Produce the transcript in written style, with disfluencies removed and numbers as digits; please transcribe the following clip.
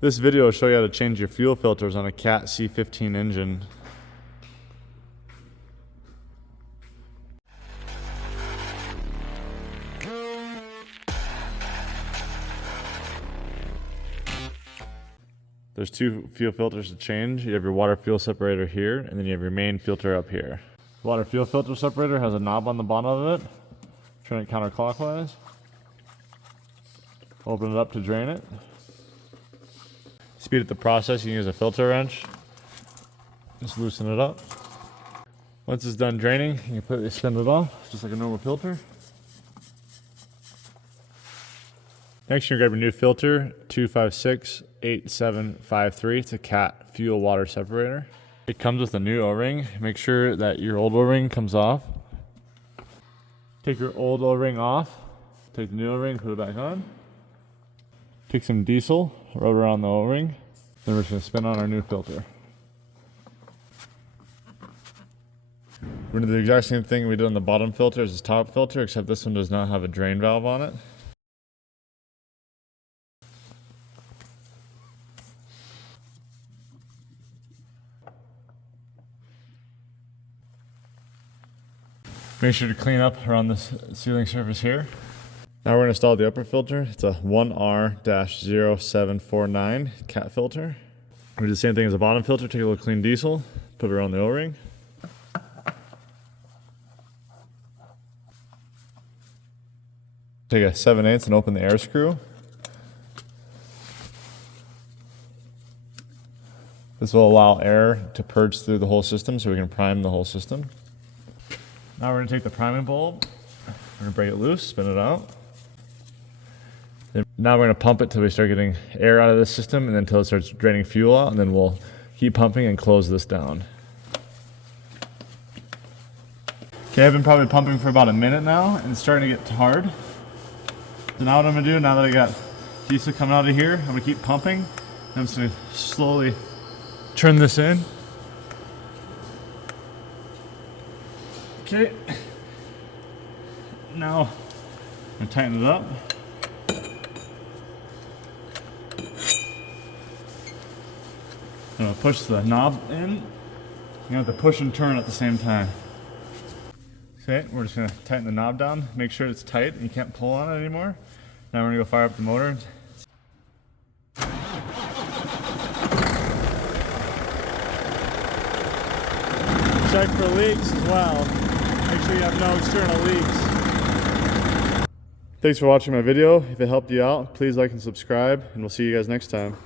This video will show you how to change your fuel filters on a CAT C15 engine. There's two fuel filters to change. You have your water fuel separator here, and then you have your main filter up here. The water fuel filter separator has a knob on the bottom of it. Turn it counterclockwise. Open it up to drain it. Speed up the process, you can use a filter wrench. Just loosen it up. Once it's done draining, you can completely spin it off, just like a normal filter. Next, you're gonna grab your new filter, 2568753. It's a CAT fuel water separator. It comes with a new O-ring. Make sure that your old O-ring comes off. Take your old O-ring off. Take the new O-ring, put it back on. Take some diesel, rub it around the O-ring. Then we're just gonna spin on our new filter. We're gonna do the exact same thing we did on the bottom filter as this top filter, except this one does not have a drain valve on it. Make sure to clean up around this sealing surface here. Now we're going to install the upper filter. It's a 1R-0749 CAT filter. We do the same thing as the bottom filter. Take a little clean diesel, put it around the O-ring. Take a 7/8 and open the air screw. This will allow air to purge through the whole system so we can prime the whole system. Now we're going to take the priming bulb, we're going to break it loose, spin it out. Then now we're going to pump it till we start getting air out of the system, and then until it starts draining fuel out, and then we'll keep pumping and close this down. Okay, I've been probably pumping for about a minute now, and it's starting to get hard. So now what I'm going to do, now that I got diesel coming out of here, I'm going to keep pumping, and I'm just going to slowly turn this in. Okay, now I'm going to tighten it up. I'm going to push the knob in. You have to push and turn at the same time. Okay, we're just going to tighten the knob down, make sure it's tight and you can't pull on it anymore. Now we're going to go fire up the motor. Check for leaks as well. Make sure you have no external leaks. Thanks for watching my video. If it helped you out, please like and subscribe, and we'll see you guys next time.